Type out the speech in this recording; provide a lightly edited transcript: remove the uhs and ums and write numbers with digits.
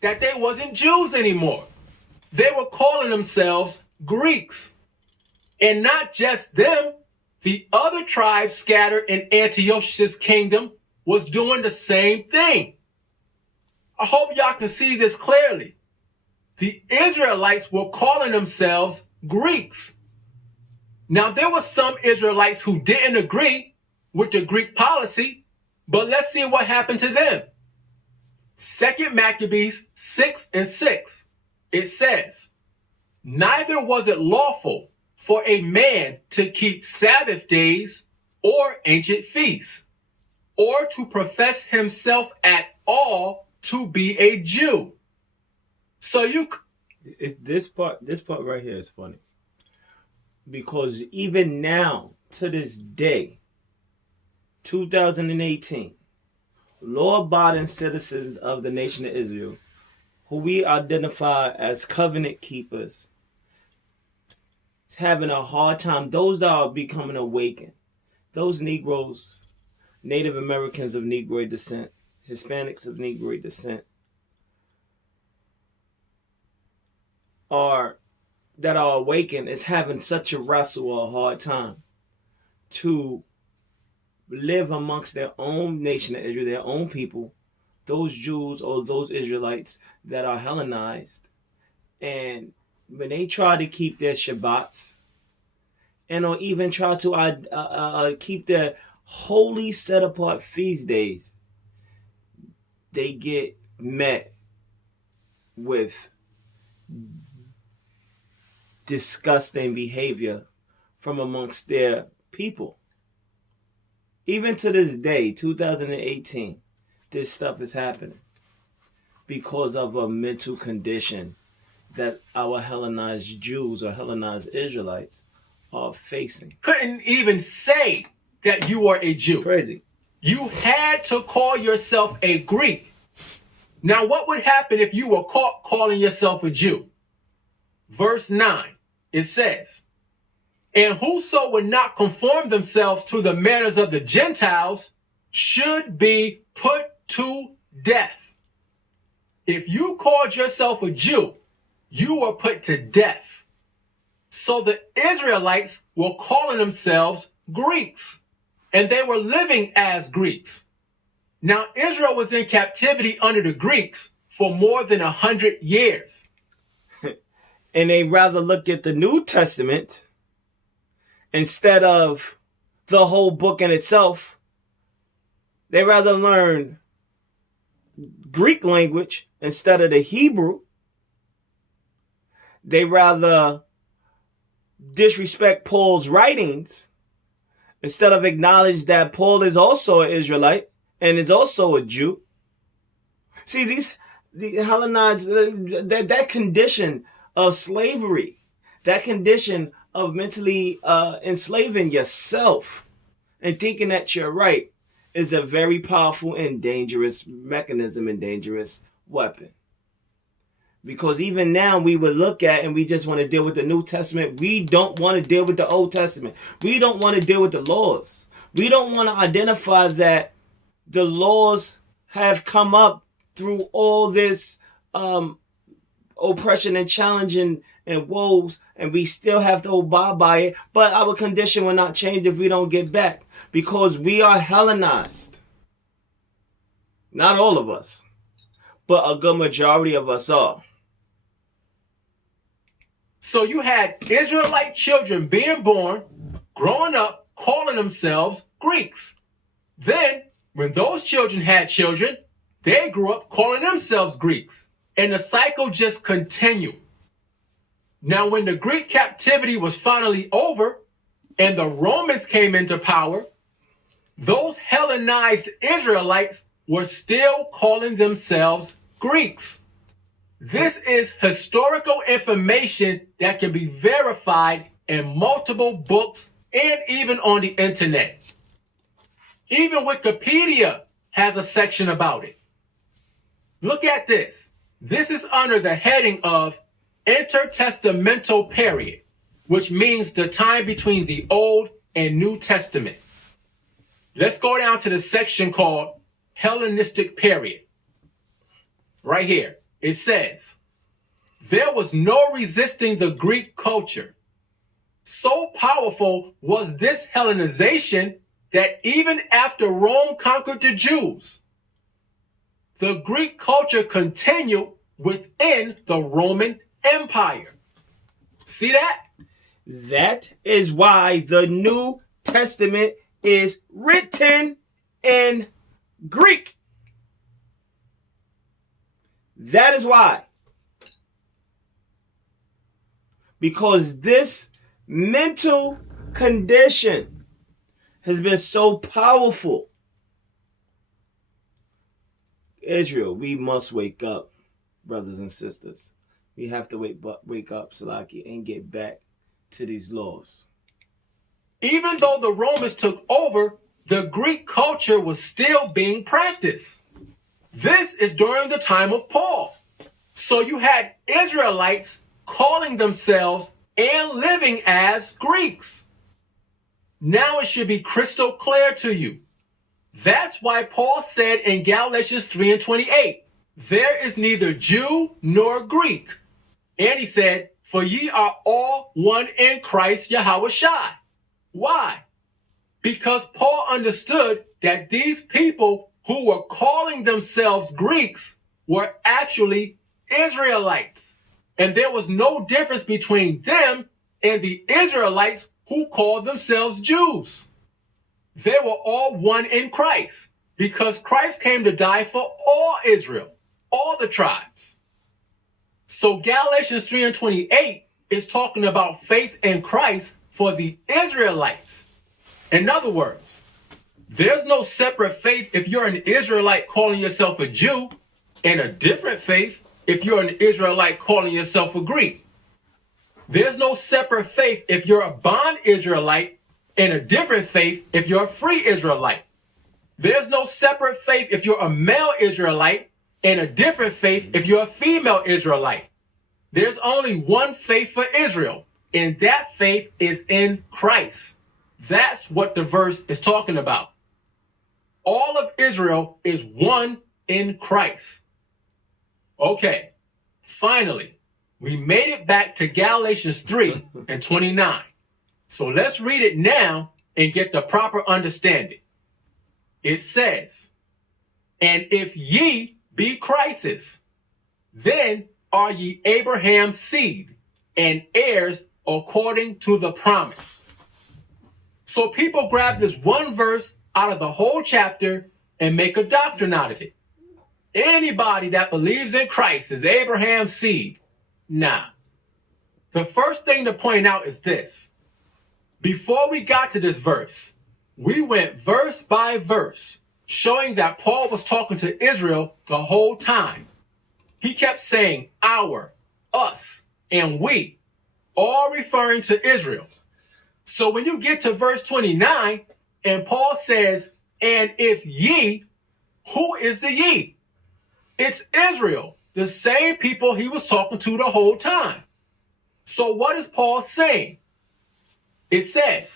that they wasn't Jews anymore. They were calling themselves Greeks. And not just them, the other tribes scattered in Antiochus' kingdom was doing the same thing. I hope y'all can see this clearly. The Israelites were calling themselves Greeks. Now, there were some Israelites who didn't agree with the Greek policy, but let's see what happened to them. 2 Maccabees 6:6, it says, "Neither was it lawful for a man to keep Sabbath days or ancient feasts, or to profess himself at all to be a Jew." So this part right here is funny, because even now, to this day, 2018, law-abiding citizens of the nation of Israel, who we identify as covenant keepers, having a hard time. Those that are becoming awakened, those Negroes, Native Americans of Negroid descent, Hispanics of Negroid descent, that are awakened, is having such a wrestle or a hard time to live amongst their own nation of Israel, their own people, those Jews or those Israelites that are Hellenized. And when they try to keep their Shabbats, and or even try to keep their holy set apart feast days, they get met with disgusting behavior from amongst their people. Even to this day, 2018, this stuff is happening because of a mental condition that our Hellenized Jews or Hellenized Israelites are facing. Couldn't even say that you were a Jew. Crazy. You had to call yourself a Greek. Now, what would happen if you were caught calling yourself a Jew? Verse 9, it says, "And whoso would not conform themselves to the manners of the Gentiles should be put to death." If you called yourself a Jew, you were put to death. So the Israelites were calling themselves Greeks, and they were living as Greeks. Now, Israel was in captivity under the Greeks for more than 100 years. And they rather look at the New Testament instead of the whole book in itself. They rather learn Greek language instead of the Hebrew. They rather disrespect Paul's writings instead of acknowledge that Paul is also an Israelite and is also a Jew. See, the Hellenized, that condition of slavery, that condition of mentally enslaving yourself and thinking that you're right, is a very powerful and dangerous mechanism and dangerous weapon. Because even now we would look at and we just want to deal with the New Testament. We don't want to deal with the Old Testament. We don't want to deal with the laws. We don't want to identify that the laws have come up through all this oppression and challenging and woes, and we still have to abide by it. But our condition will not change if we don't get back, because we are Hellenized. Not all of us, but a good majority of us are. So you had Israelite children being born, growing up, calling themselves Greeks. Then, when those children had children, they grew up calling themselves Greeks. And the cycle just continued. Now, when the Greek captivity was finally over and the Romans came into power, those Hellenized Israelites were still calling themselves Greeks. This is historical information that can be verified in multiple books and even on the internet. Even Wikipedia has a section about it. Look at this. This is under the heading of intertestamental period, which means the time between the Old and New Testament. Let's go down to the section called Hellenistic period. Right here. It says, there was no resisting the Greek culture. So powerful was this Hellenization that even after Rome conquered the Jews, the Greek culture continued within the Roman Empire. See that? That is why the New Testament is written in Greek. That is why. Because this mental condition has been so powerful. Israel, we must wake up, brothers and sisters. We have to wake up, Salaki, and get back to these laws. Even though the Romans took over, the Greek culture was still being practiced. This is during the time of Paul. So you had Israelites calling themselves and living as Greeks. Now it should be crystal clear to you. That's why Paul said in Galatians 3:28, there is neither Jew nor Greek. And he said, for ye are all one in Christ Yahushua. Why? Because Paul understood that these people who were calling themselves Greeks were actually Israelites. And there was no difference between them and the Israelites who called themselves Jews. They were all one in Christ because Christ came to die for all Israel, all the tribes. So Galatians 3:28 is talking about faith in Christ for the Israelites. In other words, there's no separate faith if you're an Israelite calling yourself a Jew, and a different faith if you're an Israelite calling yourself a Greek. There's no separate faith if you're a bond Israelite, and a different faith if you're a free Israelite. There's no separate faith if you're a male Israelite, and a different faith if you're a female Israelite. There's only one faith for Israel, and that faith is in Christ. That's what the verse is talking about. All of Israel is one in Christ. Okay, finally, we made it back to Galatians 3:29. So let's read it now and get the proper understanding. It says, and if ye be Christ's, then are ye Abraham's seed and heirs according to the promise. So people grab this one verse out of the whole chapter and make a doctrine out of it. Anybody that believes in Christ is Abraham's seed. Nah. The first thing to point out is this. Before we got to this verse, we went verse by verse, showing that Paul was talking to Israel the whole time. He kept saying our, us, and we, all referring to Israel. So when you get to verse 29, and Paul says, and if ye, who is the ye? It's Israel, the same people he was talking to the whole time. So what is Paul saying? It says,